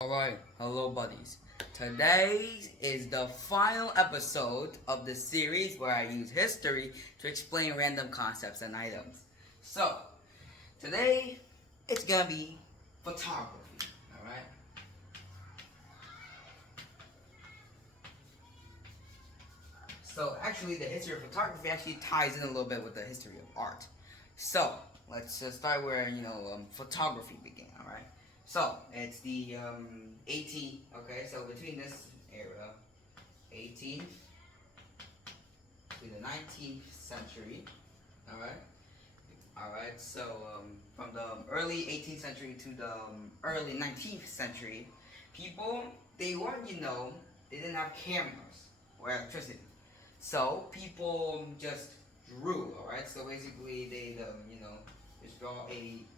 Alright, hello buddies. Today is the final episode of the series where I use history to explain random concepts and items. So, today it's gonna be photography, alright? So, actually, the history of photography actually ties in a little bit with the history of art. So, let's start where, photography began, alright? So, it's the 18, okay, so between this era, 18th to the 19th century, alright? Alright, so from the early 18th century to the early 19th century, people, they weren't, they didn't have cameras or electricity. So, people just drew, alright? So basically, they, just draw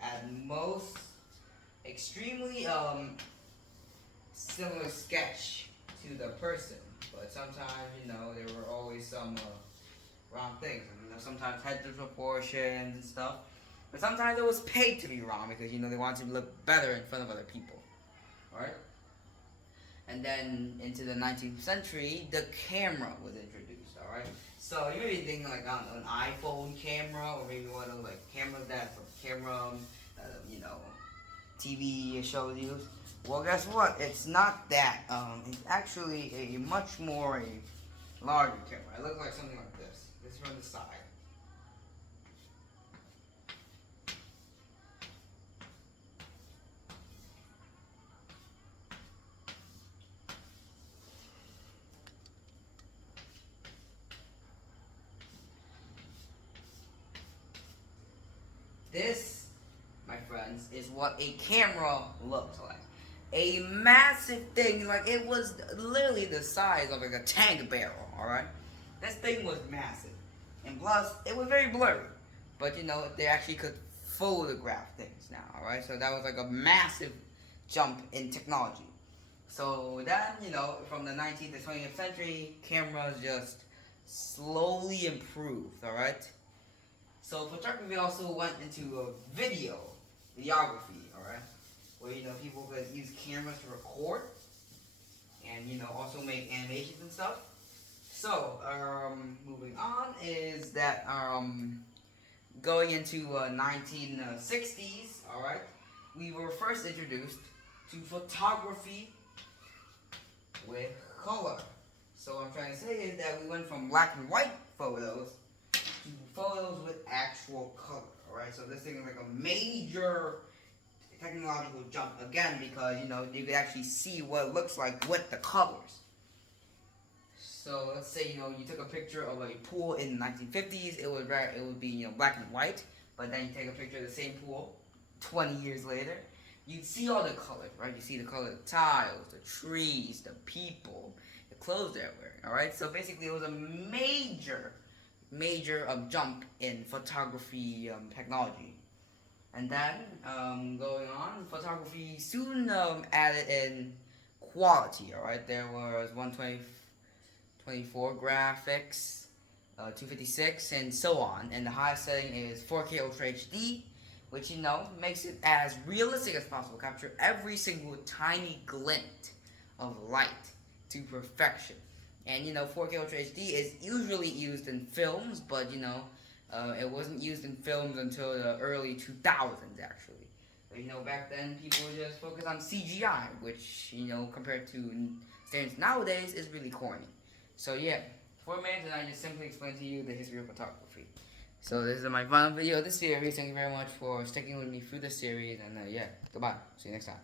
at most, extremely similar sketch to the person, but sometimes there were always some wrong things. Sometimes head disproportions and stuff, but sometimes it was paid to be wrong because they wanted to look better in front of other people. All right. And then into the 19th century, the camera was introduced. All right. So you may be thinking like on an iPhone camera, or maybe one of those like cameras that TV shows use. Well, guess what? It's not that. It's actually a much more larger camera. It looks like something like this. This is from the side. This, my friends, is what a camera looks like. A massive thing, like it was literally the size of like a tank barrel, alright? This thing was massive. And plus, it was very blurry. But they actually could photograph things now, alright? So that was like a massive jump in technology. So then, from the 19th to 20th century, cameras just slowly improved, alright? So photography also went into videography, alright? Where people could use cameras to record and also make animations and stuff. So moving on is that going into 1960s, alright, we were first introduced to photography with color. So what I'm trying to say is that we went from black and white photos to photos with actual color, alright? So this thing is like a major technological jump again because you could actually see what it looks like with the colors. So let's say you took a picture of a pool in the 1950s, it would be black and white, but then you take a picture of the same pool 20 years later, you'd see all the colors, right? You see the color of the tiles, the trees, the people, the clothes they're wearing, all right? So basically, it was a major jump in photography technology. And then, going on, photography soon added in quality, alright? There was 124 graphics, 256, and so on. And the highest setting is 4K Ultra HD, which, makes it as realistic as possible. Capture every single tiny glint of light to perfection. And 4K Ultra HD is usually used in films, but it wasn't used in films until the early 2000s actually. But, back then people were just focused on CGI, which compared to standards nowadays is really corny. So yeah, 4 minutes and I just simply explained to you the history of photography. So this is my final video of this series. Thank you very much for sticking with me through the series, and yeah, goodbye. See you next time.